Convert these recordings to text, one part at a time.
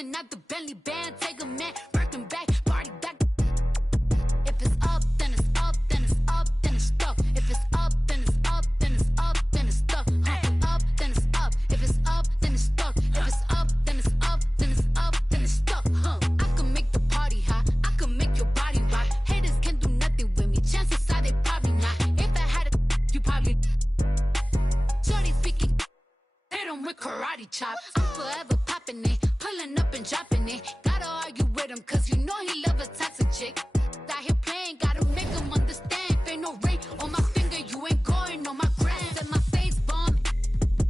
busting out the Bentley band, take a man, working back, party back. If it's up, then it's up, then it's up, then it's stuck. If it's up, then it's up, then it's up, then it's stuck. Up, then it's up. If it's up, then it's stuck. If it's up, then it's up, then it's up, then it's stuck. I can make the party hot, I can make your body rock. Haters can do nothing with me, chances are they probably not. If I had a, you probably. Shorty speaking, hit 'em with karate chop. I'm forever popping it, pulling up and dropping it. Gotta argue with him, cause you know he love a toxic chick. Out here playing, gotta make him understand. If ain't no ring on my finger, you ain't going on my gram. Set my face bomb,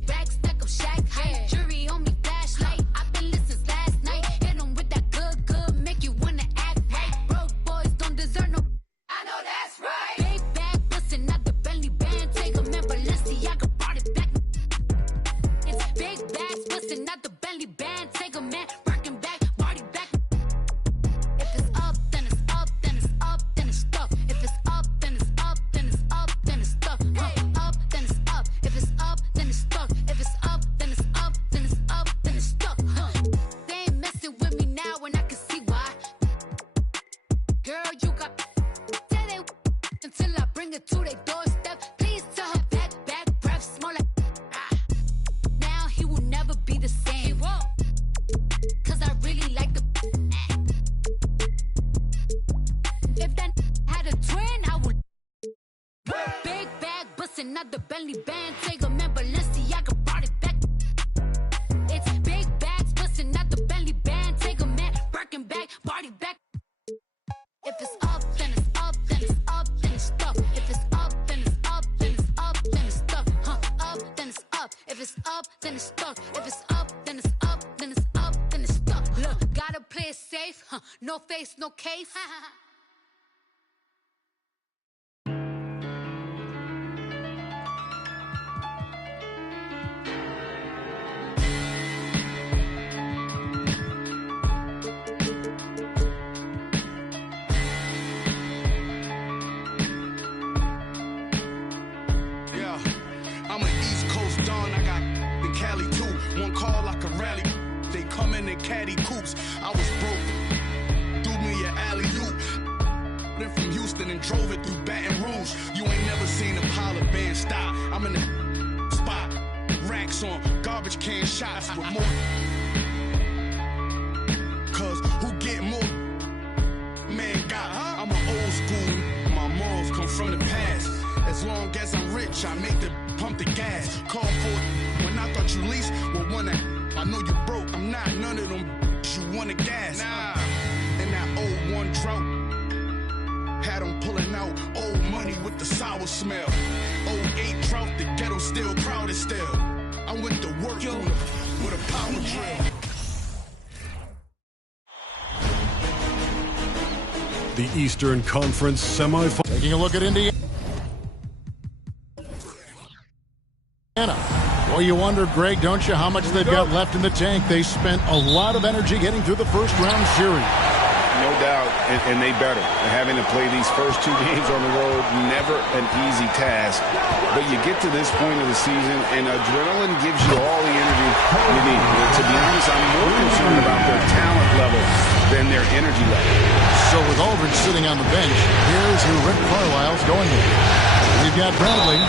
back stack of shack high. Jury on me, flashlight. I've been listening last night. Hit him with that good, good, make you wanna act right. Broke boys don't deserve no. I know that's right. Big bag, bustin' out the Bentley band. Take a man, Balenciaga brought it back. It's big bags, bustin' out the Bentley band. Take a man, working back, party back. If it's up, then it's up, then it's up, then it's stuck. If it's up, then it's up, then it's up, then it's stuck. Up, then it's up. If it's up, then it's stuck. If it's up, then it's up, then it's up, then it's stuck. They ain't messing with me now, and I can see why. Girl, you got say they until I bring it to their doorstep. Please tell her back, breath smell like. Now he will never be the same. He won't, cause I really like the. If that had a twin, I would. Big bag, bustin' out the Bentley band. Take a man, Balenciaga brought it back. It's big bags, bustin' out the Bentley band. Take a man, working back, party back. If it's up, then it's up, then it's up, then it's stuck. If it's up, then it's up, then it's up, then it's stuck. Up, then it's up. If it's up, then it's stuck. If it's up, then it's up, then it's up, then it's stuck. Look, gotta play it safe. No face, no case. Yeah, I'm an East Coast Don, I got in Cali too. One call like a rally, they come in caddy coops. I was broke, threw me an alley-oop. Then from Houston and drove it through Baton Rouge. You ain't never seen a pile of band stop. I'm in the spot, racks on garbage can shots with more. Cause who get more man got? I'm an old school, my morals come from the past. As long as I'm rich, I make the pump the gas. Call for it when I thought you leased. Well, one that I know you broke. I'm not none of them. You want a gas? Nah. And that old one drought had them pulling out old money with the sour smell. 08 drought, the ghetto still crowded still. I went to work with a power drill. The Eastern Conference semifinal. Taking a look at Indiana. Well, you wonder, Greg, don't you, how much they've got left in the tank? They spent a lot of energy getting through the first round series. No doubt, and they better. Having to play these first two games on the road, never an easy task. But you get to this point of the season, and adrenaline gives you all the energy you need. To be honest, I'm more concerned about their talent level than their energy level. So with Aldridge sitting on the bench, here's who Rick Carlisle's going with. We've got Bradley.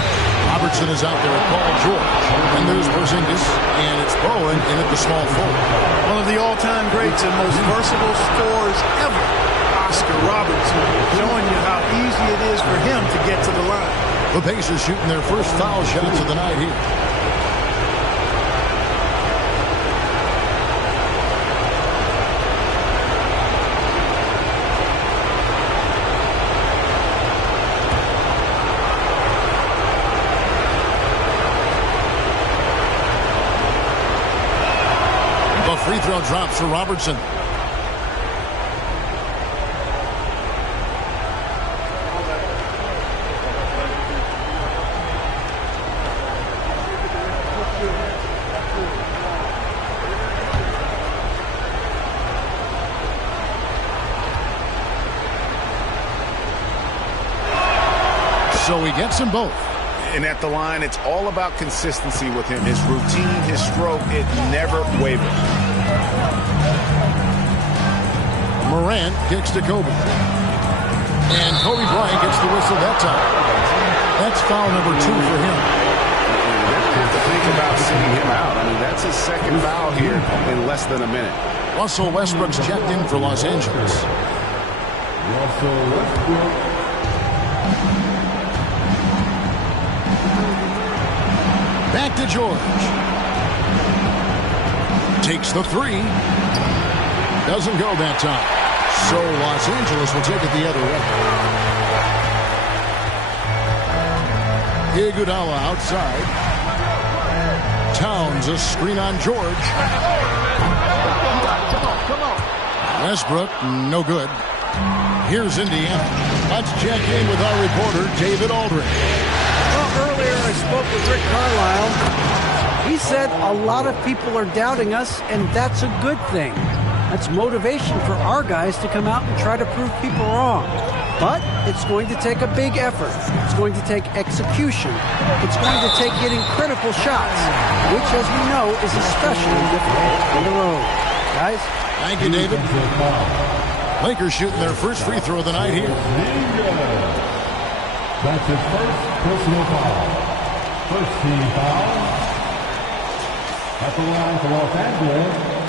Robertson is out there at Paul George. And there's Porzingis, and it's Bowen in at the small forward. One of the all-time greats and most versatile scorers ever, Oscar Robertson, showing you how easy it is for him to get to the line. The Pacers shooting their first foul shots of the night here. Free throw drops for Robertson. So he gets them both. And at the line, it's all about consistency with him. His routine, his stroke, it never wavers. Morant kicks to Kobe. And Kobe Bryant gets the whistle that time. That's foul number 2 for him. Think about sitting him out. I mean, that's his second foul here in less than a minute. Russell Westbrook's checked in for Los Angeles. Back to George. Takes the 3. Doesn't go that time. So Los Angeles will take it the other way. Iguodala outside. Towns a screen on George. Westbrook, no good. Here's Indiana. Let's check in with our reporter, David Aldridge. Well, earlier I spoke with Rick Carlisle. He said a lot of people are doubting us, and that's a good thing. That's motivation for our guys to come out and try to prove people wrong. But it's going to take a big effort. It's going to take execution. It's going to take hitting critical shots, which, as we know, is especially difficult on the road. Guys? Thank you, David. Lakers shooting their first free throw of the night here. That's his first personal foul. First team foul. At the line for Los Angeles,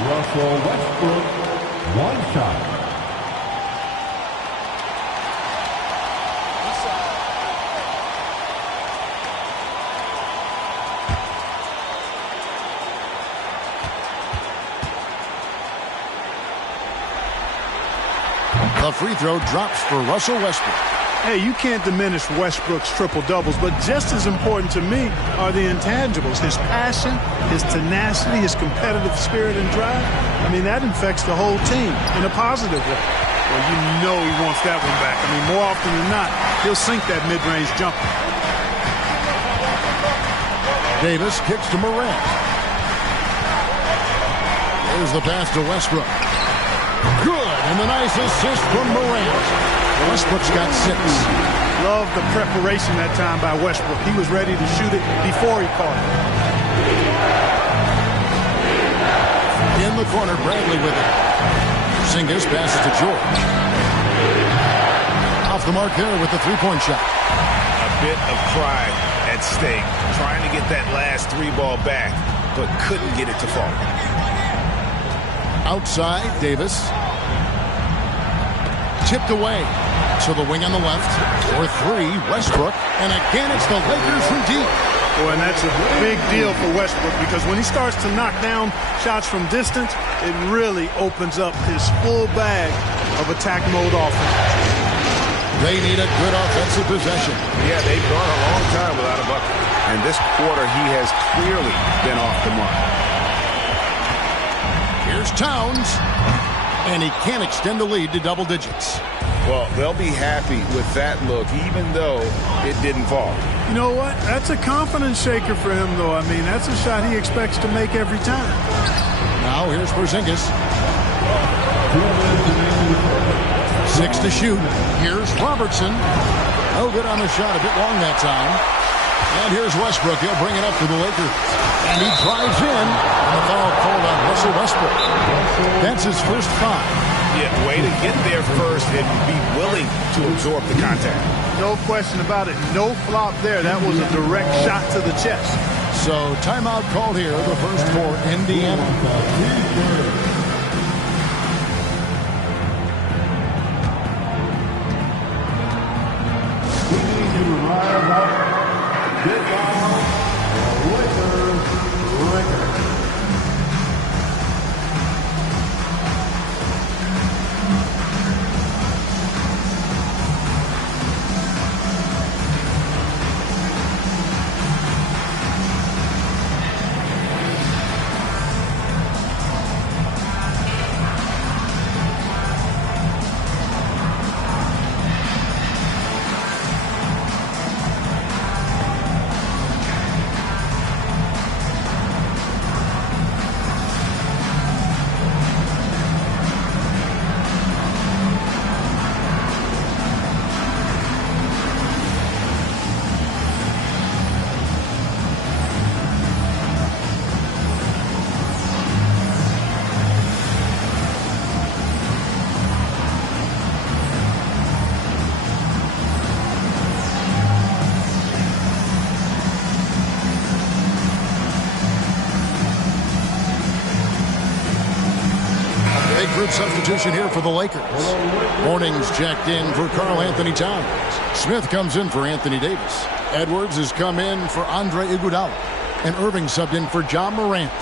Russell Westbrook, 1 shot. The free throw drops for Russell Westbrook. Hey, you can't diminish Westbrook's triple-doubles, but just as important to me are the intangibles. His passion, his tenacity, his competitive spirit and drive. I mean, that infects the whole team in a positive way. Well, you know he wants that one back. I mean, more often than not, he'll sink that mid-range jumper. Davis kicks to Morant. There's the pass to Westbrook. Good, and the nice assist from Morant. Westbrook's got 6. Love the preparation that time by Westbrook. He was ready to shoot it before he caught it. In the corner, Bradley with it. Porzingis passes to George. Off the mark there with the three-point shot. A bit of pride at stake, trying to get that last 3 ball back, but couldn't get it to fall. Outside, Davis. Tipped away. To the wing on the left. For 3, Westbrook. And again, it's the Lakers from deep. Boy, and that's a big deal for Westbrook because when he starts to knock down shots from distance, it really opens up his full bag of attack mode offense. They need a good offensive possession. Yeah, they've gone a long time without a bucket. And this quarter, he has clearly been off the mark. Here's Towns. And he can't extend the lead to double digits. Well, they'll be happy with that look, even though it didn't fall. You know what? That's a confidence shaker for him, though. I mean, that's a shot he expects to make every time. Now here's Porzingis. 6 to shoot. Here's Robertson. No good on the shot. A bit long that time. And here's Westbrook. He'll bring it up to the Lakers. And he drives in. And the foul called on Russell Westbrook. That's his first foul. Yeah, way to get there first and be willing to absorb the contact. No question about it. No flop there. That was a direct shot to the chest. So timeout called here. The first for Indiana. Big group substitution here for the Lakers. Morning's checked in for Karl Anthony Towns. Smith comes in for Anthony Davis. Edwards has come in for Andre Iguodala. And Irving subbed in for John Morant.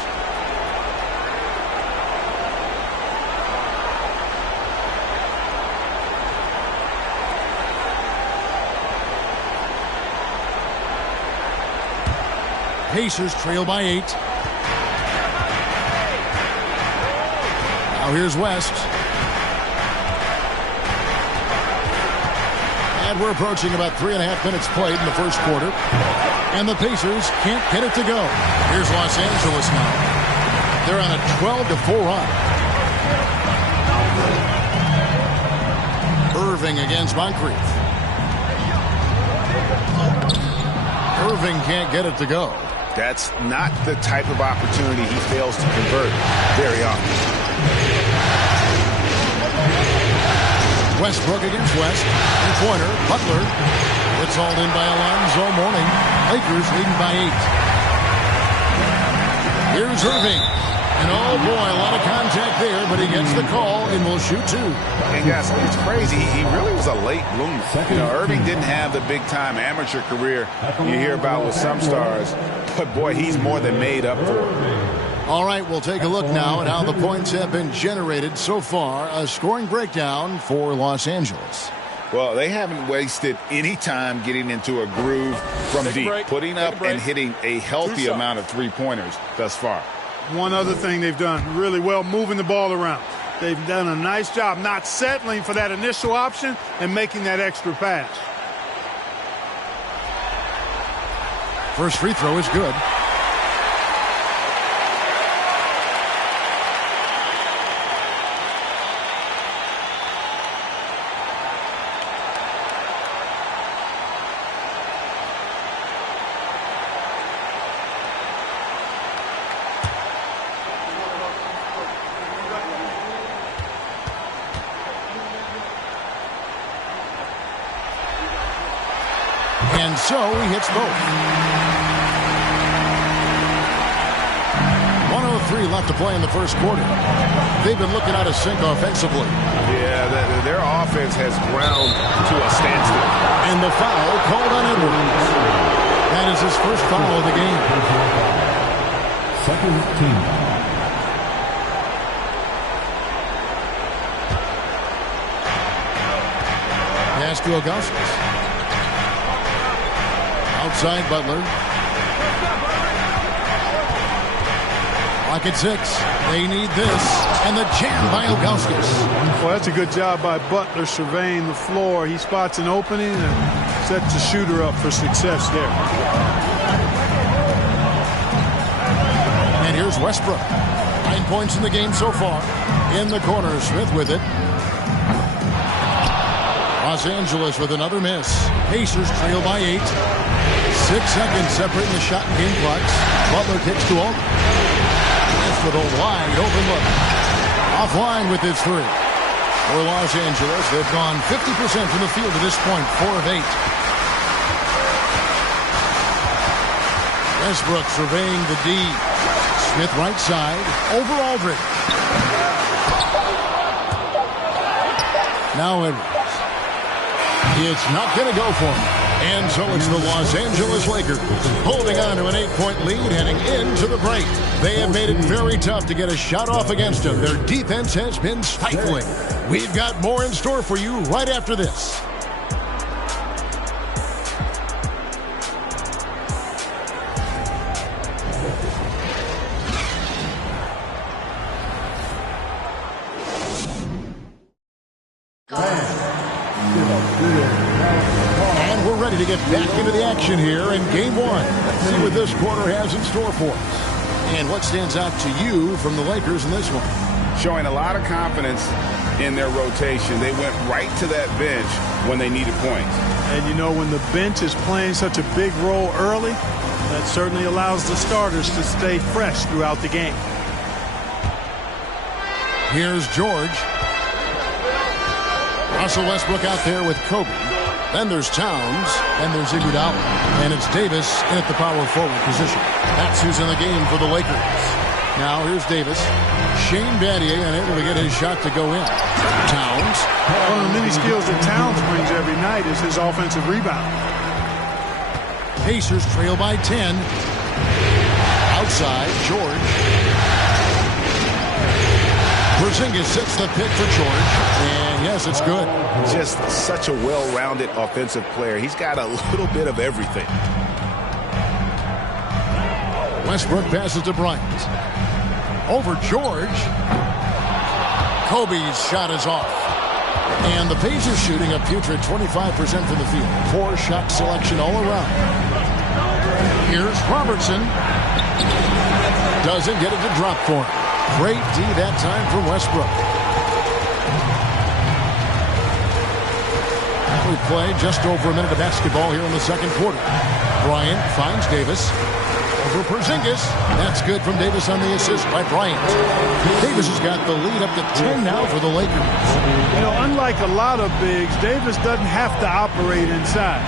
Pacers trail by 8. Now here's West. And we're approaching about 3.5 minutes played in the first quarter. And the Pacers can't get it to go. Here's Los Angeles now. They're on a 12-4 run. Irving against Moncrief. Irving can't get it to go. That's not the type of opportunity he fails to convert very often. Westbrook against West. Three-pointer, Butler. It's hauled in by Alonzo Mourning. Lakers leading by 8. Here's Irving. And oh boy, a lot of contact there, but he gets the call and will shoot 2. And guys, it's crazy. He really was a late bloomer. Irving didn't have the big-time amateur career you hear about with some stars. But boy, he's more than made up for it. All right, we'll take a look now at how the points have been generated so far. A scoring breakdown for Los Angeles. Well, they haven't wasted any time getting into a groove from deep, putting up and hitting a healthy amount of three-pointers thus far. One other thing they've done really well, moving the ball around. They've done a nice job not settling for that initial option and making that extra pass. First free throw is good. And so he hits both. 1:03 left to play in the first quarter. They've been looking out of sync offensively. Yeah, their offense has ground to a standstill. And the foul called on Edwards. That is his first foul of the game. Second team. Pass to Augustus. Outside Butler. Clock at 6. They need this. And the jam by Augustus. Well, that's a good job by Butler surveying the floor. He spots an opening and sets the shooter up for success there. And here's Westbrook. 9 points in the game so far. In the corner, Smith with it. Los Angeles with another miss. Pacers trail by 8. 6 seconds separating the shot and game clocks. Butler kicks to Hogg. Smith with a wide open look. Offline with his 3. For Los Angeles, they've gone 50% from the field to this point, 4 of 8. Westbrook surveying the D. Smith right side. Over Aldridge. Now Edwards. It's not going to go for him. And so it's the Los Angeles Lakers holding on to an 8-point lead heading into the break. They have made it very tough to get a shot off against them. Their defense has been stifling. We've got more in store for you right after this. And we're ready to get back into the action here in Game 1. Let's see what this quarter has in store for us. And what stands out to you from the Lakers in this one? Showing a lot of confidence in their rotation. They went right to that bench when they needed points. And you know, when the bench is playing such a big role early, that certainly allows the starters to stay fresh throughout the game. Here's George. Russell Westbrook out there with Kobe. Then there's Towns, and there's Iguodala. And it's Davis in at the power forward position. That's who's in the game for the Lakers. Now here's Davis. Shane Battier unable to get his shot to go in. Towns. One of the many skills that Towns brings every night is his offensive rebound. Pacers trail by 10. Outside, George. Porzingis sets the pick for George. And yes, it's good. Just such a well-rounded offensive player. He's got a little bit of everything. Westbrook passes to Bryant. Over George. Kobe's shot is off. And the Pacers shooting a putrid 25% from the field. Poor shot selection all around. Here's Robertson. Doesn't get it to drop for him. Great D that time from Westbrook. We play just over a minute of basketball here in the second quarter. Bryant finds Davis. Over Porzingis. That's good from Davis on the assist by Bryant. Davis has got the lead up to 10 now for the Lakers. You know, unlike a lot of bigs, Davis doesn't have to operate inside.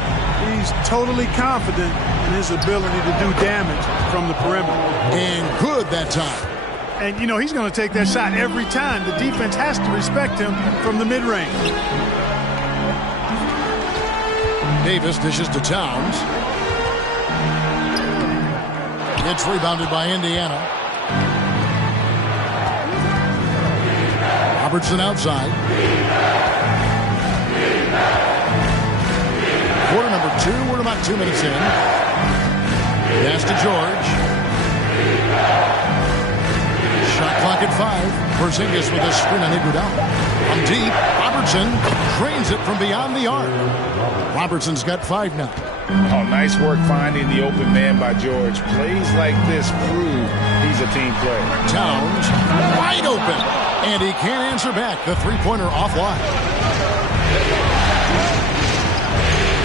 He's totally confident in his ability to do damage from the perimeter. And good that time. And, you know, he's going to take that shot every time. The defense has to respect him from the mid-range. Davis dishes to Towns. It's rebounded by Indiana. Robertson outside. Quarter number 2. We're about 2 minutes in. Pass to George. Shot clock at 5. Porzingis with a screen on Iguodala. From deep, Robertson drains it from beyond the arc. Robertson's got 5 now. Oh, nice work finding the open man by George. Plays like this prove he's a team player. Towns wide open, and he can't answer back. The three-pointer offline.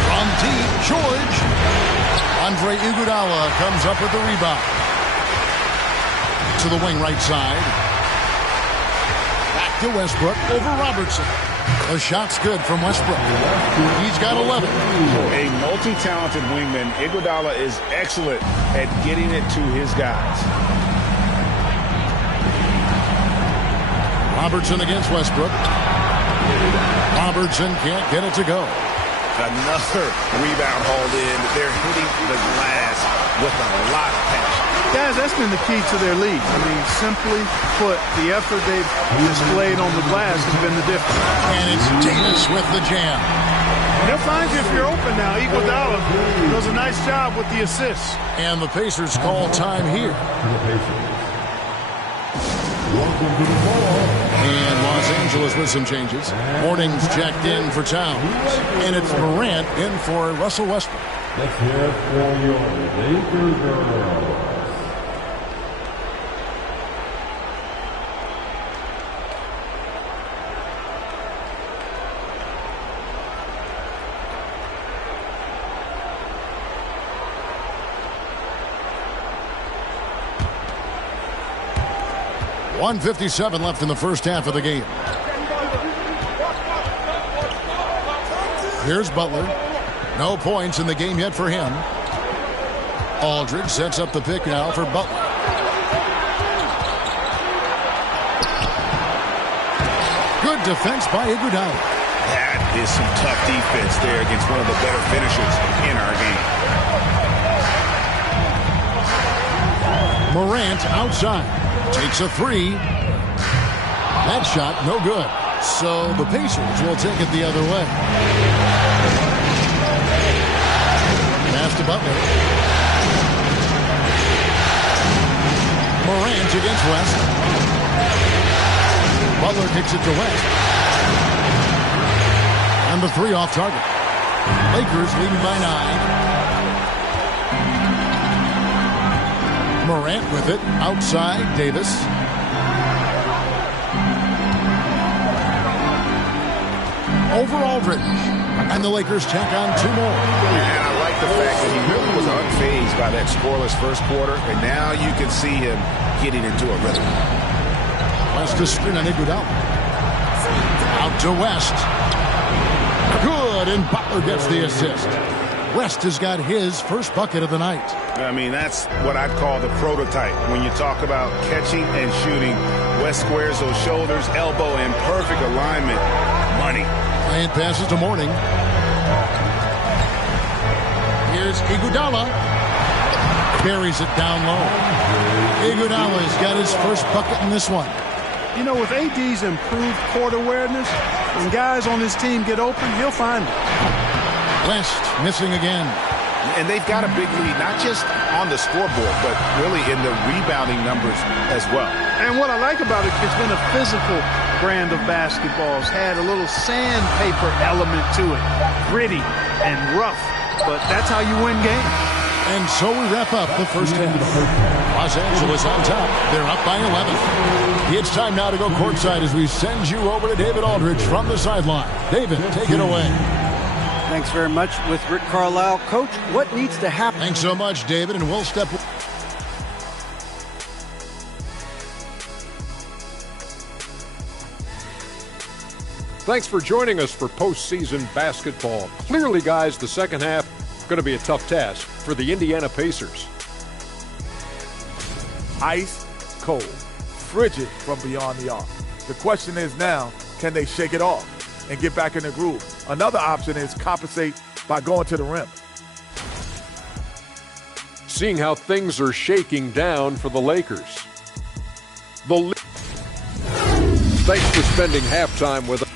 From deep, George. Andre Iguodala comes up with the rebound. To the wing right side. Back to Westbrook over Robertson. The shot's good from Westbrook. He's got 11. A multi-talented wingman, Iguodala is excellent at getting it to his guys. Robertson against Westbrook. Robertson can't get it to go. Another rebound hauled in. They're hitting the glass with a lot of passion. Guys, that's been the key to their lead. I mean, simply put, the effort they've displayed on the glass has been the difference. And it's Davis with the jam. He'll find you if you're open now. Iguodala does a nice job with the assists. And the Pacers call time here. And Los Angeles with some changes. Morning's checked in for Towns. And it's Morant in for Russell Westbrook. Let's hear it for your Lakers girls. .157 left in the first half of the game. Here's Butler. No points in the game yet for him. Aldridge sets up the pick now for Butler. Good defense by Iguodala. That is some tough defense there against one of the better finishers in our game. Morant outside. Takes a 3. That shot, no good. So the Pacers will take it the other way. Pass to Butler. Morant against West. Butler kicks it to West. And the 3 off target. Lakers leading by 9. Morant with it. Outside, Davis. Over Aldridge. And the Lakers tack on 2 more. And I like the fact that he really was unfazed by that scoreless first quarter. And now you can see him getting into a rhythm. West to screen on Iguodala. Out to West. Good, and Butler gets the assist. West has got his first bucket of the night. I mean, that's what I'd call the prototype. When you talk about catching and shooting, West squares those shoulders, elbow in perfect alignment. Money. And passes to Mourning. Here's Iguodala. Carries it down low. Iguodala's got his first bucket in this one. You know, with AD's improved court awareness, when guys on his team get open, he'll find it. West missing again. And they've got a big lead, not just on the scoreboard, but really in the rebounding numbers as well. And what I like about it, it's been a physical brand of basketball. It's had a little sandpaper element to it. Gritty and rough, but that's how you win games. And so we wrap up the first half. Los Angeles on top. They're up by 11. It's time now to go courtside as we send you over to David Aldridge from the sideline. David, take it away. Thanks very much with Rick Carlisle. Coach, what needs to happen? Thanks so much, David, and we'll step... Thanks for joining us for postseason basketball. Clearly, guys, the second half going to be a tough task for the Indiana Pacers. Ice cold, frigid from beyond the arc. The question is now, can they shake it off and get back in the groove? Another option is compensate by going to the rim. Seeing how things are shaking down for the Lakers. Thanks for spending halftime with us.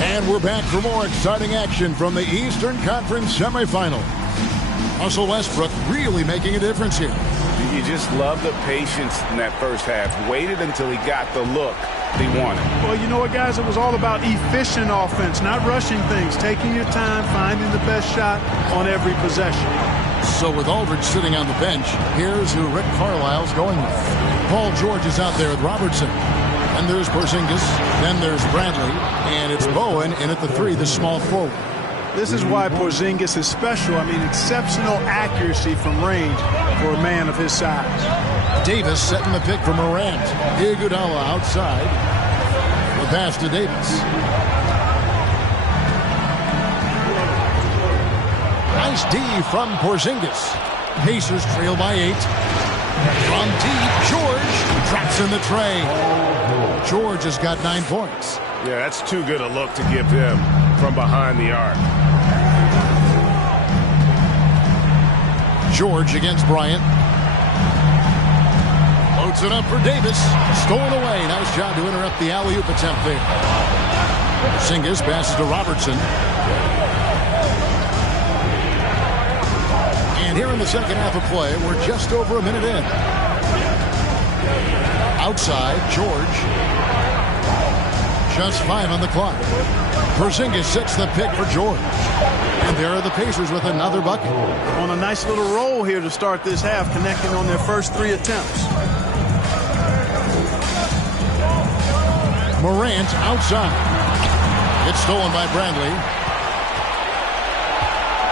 And we're back for more exciting action from the Eastern Conference semifinal. Russell Westbrook really making a difference here. You just love the patience in that first half. Waited until he got the look he wanted. Well, you know what, guys? It was all about efficient offense, not rushing things, taking your time, finding the best shot on every possession. So with Aldridge sitting on the bench, here's who Rick Carlisle's going with. Paul George is out there with Robertson. Then there's Porzingis. Then there's Bradley. And it's Bowen in at the three, the small forward. This is why Porzingis is special. I mean, exceptional accuracy from range for a man of his size. Davis setting the pick for Morant. Iguodala outside. The pass to Davis. Nice D from Porzingis. Pacers trail by 8. From deep, George drops in the tray. George has got 9 points. Yeah, that's too good a look to give him from behind the arc. George against Bryant. Loads it up for Davis. Stolen away. Nice job to interrupt the alley-oop attempt there. Porzingis passes to Robertson. And here in the second half of play, we're just over a minute in. Outside, George. Just 5 on the clock. Porzingis sets the pick for George. And there are the Pacers with another bucket. On a nice little roll here to start this half, connecting on their first 3 attempts. Morant outside. It's stolen by Bradley.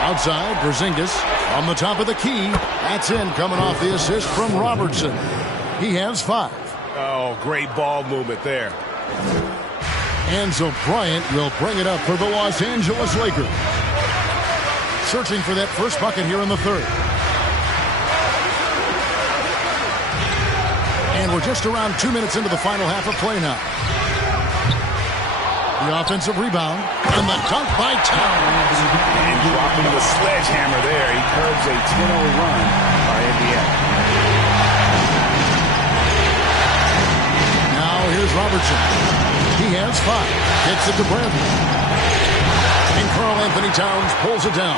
Outside, Porzingis on the top of the key. That's in, coming off the assist from Robertson. He has 5. Oh, great ball movement there. And so Bryant will bring it up for the Los Angeles Lakers. Searching for that first bucket here in the third. And we're just around 2 minutes into the final half of play now. The offensive rebound. And the dunk by Towns. And dropping the sledgehammer there. He curbs a 10-0 run by Indiana. Now here's Robertson. He has 5. Gets it to Bradley. And Karl Anthony Towns pulls it down.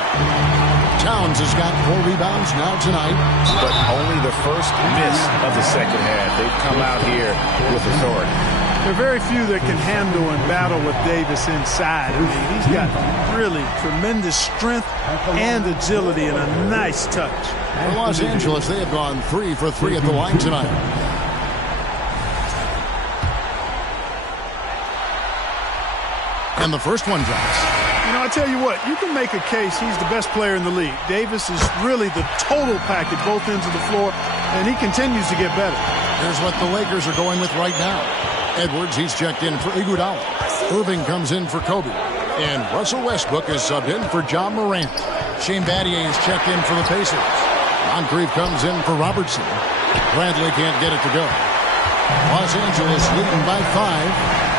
Towns has got 4 rebounds now tonight. But only the first miss of the second half. They've come out here with authority. There are very few that can handle and battle with Davis inside. I mean, he's got really tremendous strength and agility and a nice touch. For Los Angeles, they have gone 3 for 3 at the line tonight. And the first one drops. You know, I tell you what, you can make a case he's the best player in the league. Davis is really the total package, both ends of the floor, and he continues to get better. Here's what the Lakers are going with right now. Edwards, he's checked in for Iguodala. Irving comes in for Kobe. And Russell Westbrook is subbed in for John Morant. Shane Battier is checked in for the Pacers. Moncrief comes in for Robertson. Bradley can't get it to go. Los Angeles leading by 5.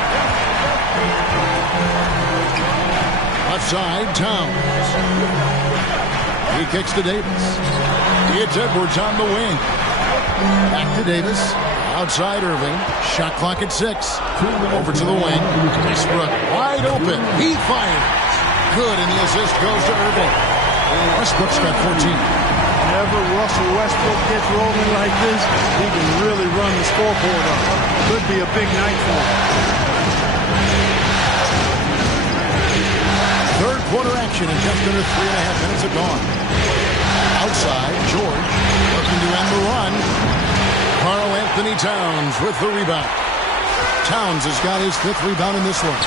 Left side, Towns. He kicks to Davis. It's Edwards on the wing. Back to Davis. Outside Irving. Shot clock at 6. Over to the wing. Westbrook wide open. He fires. Good, and the assist goes to Irving. Westbrook's got 14. Whenever Russell Westbrook gets rolling like this, he can really run the scoreboard up. Could be a big night for him. Third quarter action in just under 3.5 minutes have gone. Outside, George looking to end the run. Karl Anthony Towns with the rebound. Towns has got his 5th rebound in this one.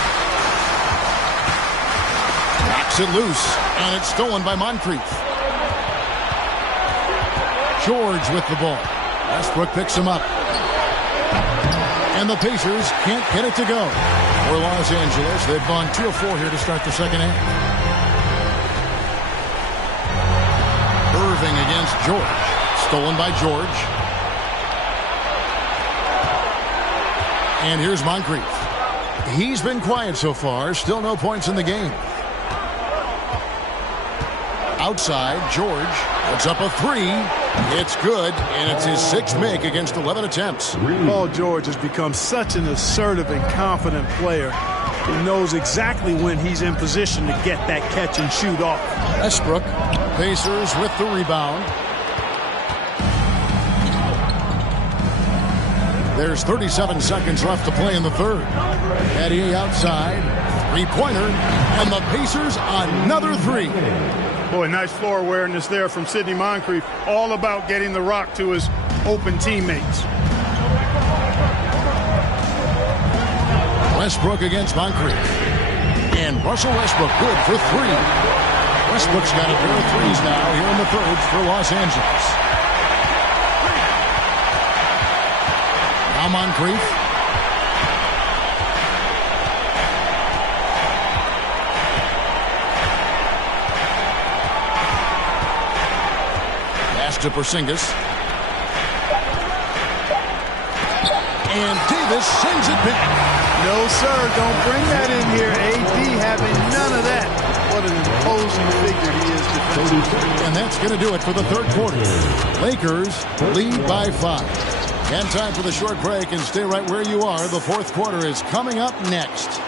Knocks it loose, and it's stolen by Moncrief. George with the ball. Westbrook picks him up. And the Pacers can't get it to go. For Los Angeles, they've gone 2 of 4 here to start the second half. Irving against George. Stolen by George. And here's Moncrief. He's been quiet so far. Still no points in the game. Outside, George puts up a 3. It's good, and it's his 6th make against 11 attempts. Paul George has become such an assertive and confident player. He knows exactly when he's in position to get that catch and shoot off. Westbrook, Pacers with the rebound. There's 37 seconds left to play in the third. Battier outside, 3-pointer, and the Pacers another 3. Boy, nice floor awareness there from Sidney Moncrief. All about getting the rock to his open teammates. Westbrook against Moncrief. And Russell Westbrook good for 3. Westbrook's got a pair of 3s now here in the third for Los Angeles. Now Moncrief. To Porzingis. And Davis sends it back. No, sir, don't bring that in here. AD having none of that. What an imposing figure he is defensively. And that's going to do it for the third quarter. Lakers lead by 5. And time for the short break, and stay right where you are. The fourth quarter is coming up next.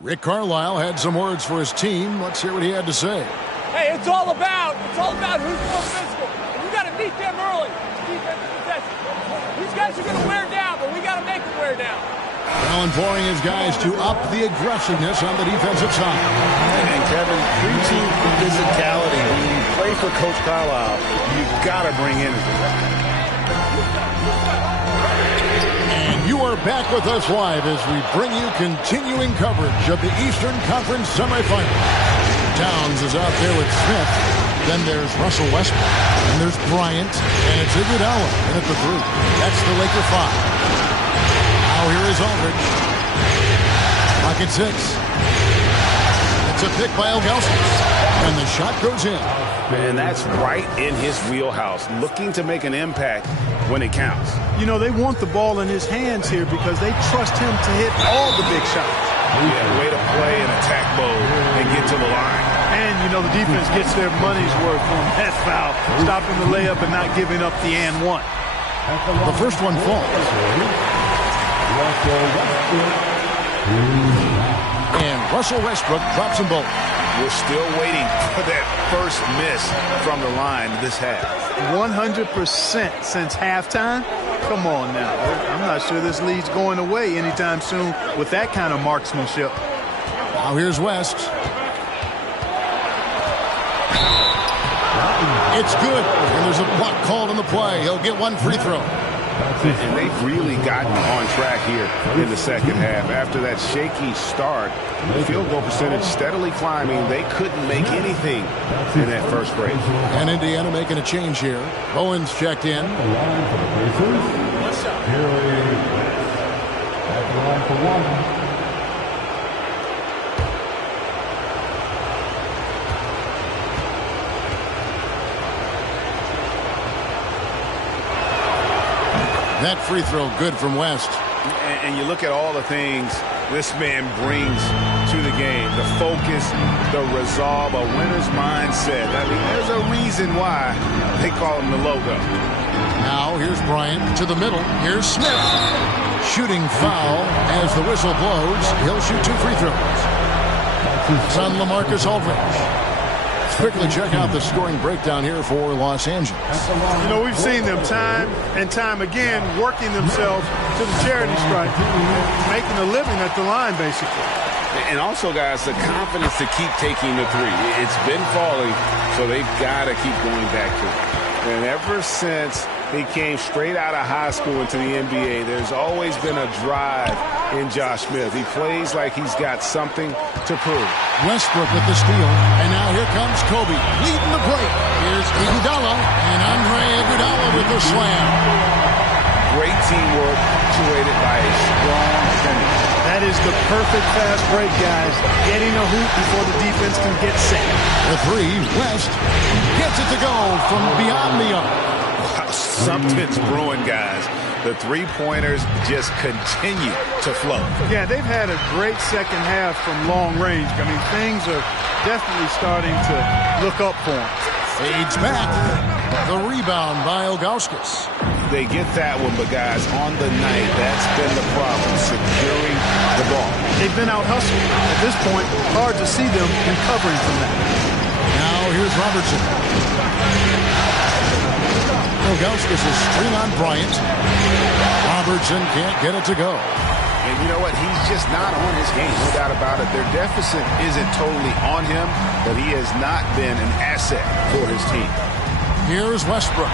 Rick Carlisle had some words for his team. Let's hear what he had to say. Hey, it's all about who's more physical. And you got to beat them early. Defensive possession. These guys are going to wear down, but we got to make them wear down. Well, imploring his guys to up the aggressiveness on the defensive side. And Kevin, preaching physicality. When you play for Coach Carlisle, you got to bring energy. You are back with us live as we bring you continuing coverage of the Eastern Conference semifinals. Towns is out there with Smith. Then there's Russell Westbrook. And there's Bryant. And it's Iguodala in at the 3. That's the Laker 5. Now here is Aldridge. Clock at 6. It's a pick by Ilgauskas. And the shot goes in. Man, that's right in his wheelhouse. Looking to make an impact when it counts. You know, they want the ball in his hands here because they trust him to hit all the big shots. Yeah, way to play in attack mode and get to the line. And, you know, the defense gets their money's worth on that foul. Stopping the layup and not giving up the and one. The first one falls. And Russell Westbrook drops them both. We're still waiting for that first miss from the line this half. 100% since halftime? Come on now. I'm not sure this lead's going away anytime soon with that kind of marksmanship. Now here's West. It's good. And there's a block called in the play. He'll get one free throw. And they've really gotten on track here in the second half. After that shaky start, the field goal percentage steadily climbing. They couldn't make anything in that first break. And Indiana making a change here. Owens checked in. What's up? At the line for one. That free throw good from West. And you look at all the things this man brings to the game. The focus, the resolve, a winner's mindset. I mean, there's a reason why they call him the logo. Now here's Bryant to the middle. Here's Smith. Shooting foul as the whistle blows. He'll shoot 2 free throws. It's on LaMarcus Aldridge. Quickly check out the scoring breakdown here for Los Angeles. You know, we've seen them time and time again working themselves to the charity stripe, making a living at the line, basically. And also, guys, the confidence to keep taking the three. It's been falling, so they've got to keep going back to it. And ever since he came straight out of high school into the NBA, there's always been a drive in Josh Smith. He plays like he's got something to prove. Westbrook with the steal, and now here comes Kobe leading the break. Here's Iguodala, and Andre Iguodala with the slam. Great teamwork, punctuated by a strong finish. That is the perfect fast break, guys. Getting a hoop before the defense can get set. The three, West gets it to go from beyond the arc. Wow, something's brewing, guys. The three-pointers just continue to flow. Yeah, they've had a great second half from long range. I mean, things are definitely starting to look up for them. Fades back. The rebound by Ilgauskas. They get that one, but guys, on the night, that's been the problem, securing the ball. They've been out-hustled. At this point, hard to see them recovering from that. Now here's Robertson. Ilgauskas is screen on Bryant. Robertson can't get it to go. And you know what? He's just not on his game, no doubt about it. Their deficit isn't totally on him, but he has not been an asset for his team. Here's Westbrook.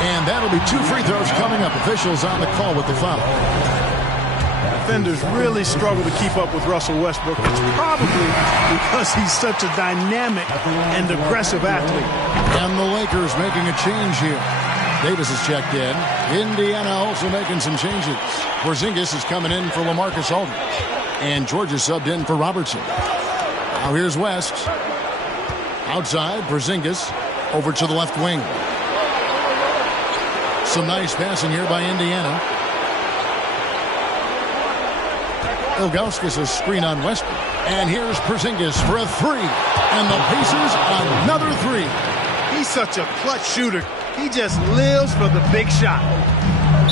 And that'll be 2 free throws coming up. Officials on the call with the foul. Defenders really struggle to keep up with Russell Westbrook. It's probably because he's such a dynamic and aggressive athlete. And the Lakers making a change here. Davis is checked in. Indiana also making some changes. Porzingis is coming in for LaMarcus Aldridge. And George is subbed in for Robertson. Now here's West. Outside, Porzingis over to the left wing. Some nice passing here by Indiana. Ilgauskas a screen on Westbrook. And here's Porzingis for a 3. And the Pacers another 3. He's such a clutch shooter. He just lives for the big shot.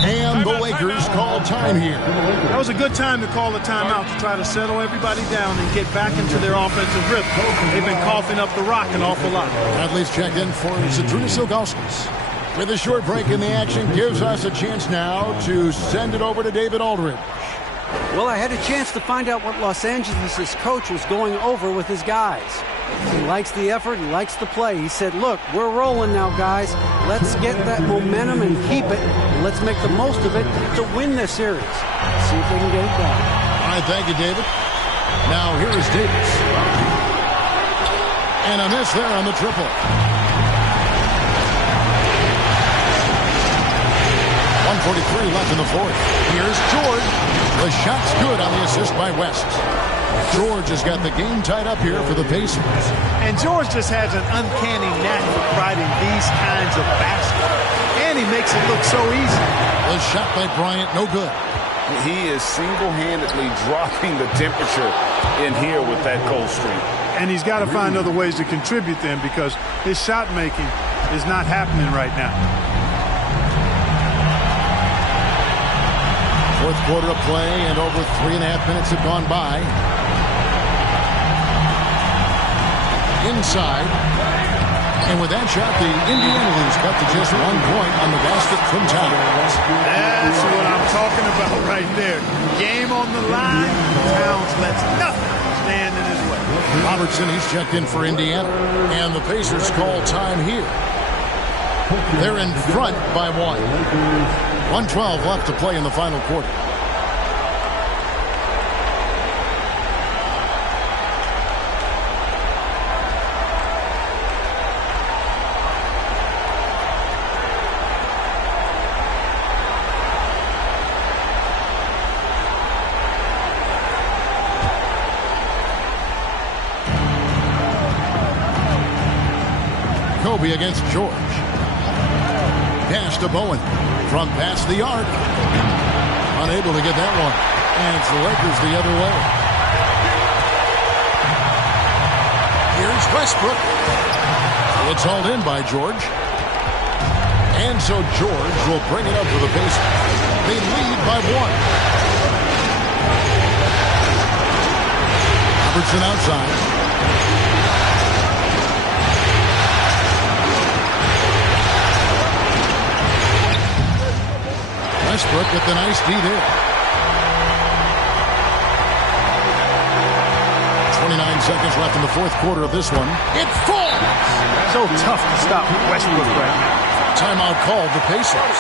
And the Lakers call time here. That was a good time to call a timeout to try to settle everybody down and get back into their offensive rhythm. They've been coughing up the rock an awful lot. Bradley's checked in for Zydrunas Ilgauskas. With a short break in the action, gives us a chance now to send it over to David Aldridge. Well, I had a chance to find out what Los Angeles' coach was going over with his guys. He likes the effort. He likes the play. He said, look, we're rolling now, guys. Let's get that momentum and keep it. And let's make the most of it to win this series. See if they can get it done. All right, thank you, David. Now, here is Davis. And a miss there on the triple. 1:43 left in the fourth. Here's George. The shot's good on the assist by West. George has got the game tied up here for the Pacers. And George just has an uncanny knack for providing these kinds of baskets. And he makes it look so easy. The shot by Bryant, no good. He is single-handedly dropping the temperature in here with that cold streak. And he's got to find other ways to contribute then, because his shot making is not happening right now. Fourth quarter of play, and over 3.5 minutes have gone by. Inside. And with that shot, the Indiana's cut to just 1 point on the basket from Towns. That's what I'm talking about right there. Game on the line. Towns lets nothing stand in his way. Robertson, he's checked in for Indiana. And the Pacers call time here. They're in front by 1. 1:12 left to play in the final quarter. Kobe against George. Pass to Bowen from past the arc. Unable to get that one. And it's the Lakers the other way. Here's Westbrook. It's hauled in by George. And so George will bring it up for the Pacers. They lead by 1. Robertson outside. Westbrook with the nice D there. 29 seconds left in the fourth quarter of this one. It falls! So tough to stop Westbrook right now. Timeout called the Pacers.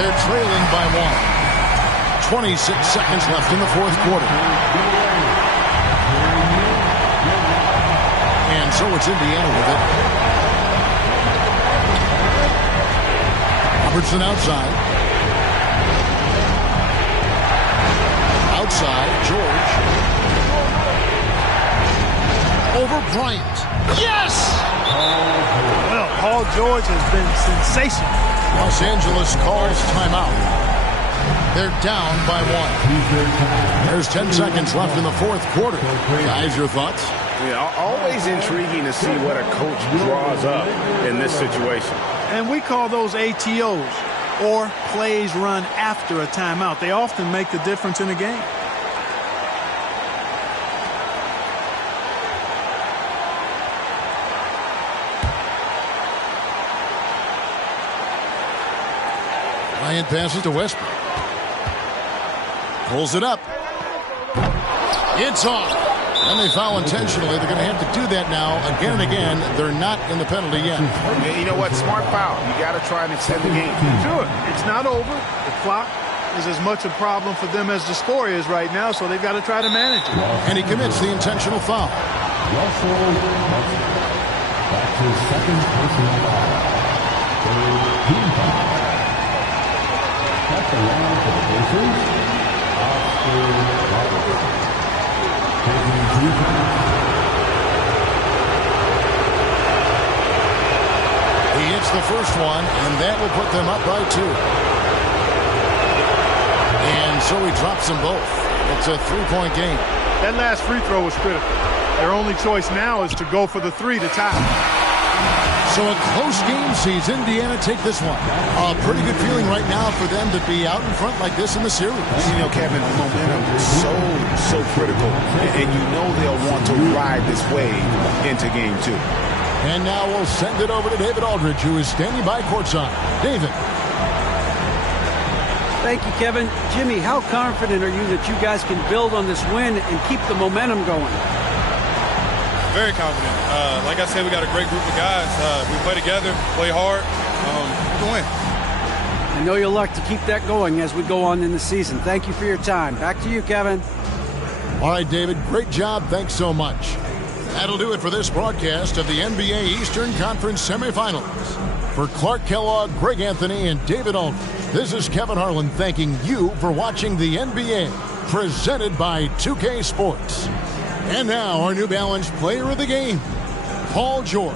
They're trailing by 1. 26 seconds left in the fourth quarter. And so it's Indiana with it. Robertson outside. Outside, George. Over Bryant. Yes! Well, Paul George has been sensational. Los Angeles calls timeout. They're down by 1. There's 10 seconds left in the fourth quarter. Guys, your thoughts? Yeah, always intriguing to see what a coach draws up in this situation. And we call those ATOs, or plays run after a timeout. They often make the difference in a game. Bryant passes to Westbrook. Pulls it up. It's off. And they foul intentionally. They're going to have to do that now again and again. They're not in the penalty yet. Yeah, you know what? Smart foul. You got to try and extend the game. Sure. It's not over. The clock is as much a problem for them as the score is right now, so they've got to try to manage it. And he commits the intentional foul. That's his second personal foul. Team foul. At the line for the Pacers, Oscar Robertson. Taking 2 fouls. He hits the first one, and that will put them up by 2. And so he drops them both. It's a 3-point game. That last free throw was critical. Their only choice now is to go for the 3 to tie. So a close game sees Indiana take this one. A pretty good feeling right now for them to be out in front like this in the series. You know, Kevin, momentum is so critical. And you know they'll want to ride this wave into game 2. And now we'll send it over to David Aldridge, who is standing by courtside. David. Thank you, Kevin. Jimmy, how confident are you that you guys can build on this win and keep the momentum going? Very confident. Like I said, we got a great group of guys. We play together, play hard, we can win. I know you'll like to keep that going as we go on in the season. Thank you for your time. Back to you, Kevin. All right, David, great job. Thanks so much. That'll do it for this broadcast of the NBA Eastern Conference Semifinals. For Clark Kellogg, Greg Anthony, and David Aldridge, this is Kevin Harlan thanking you for watching the NBA, presented by 2K Sports. And now, our New Balance player of the game, Paul George.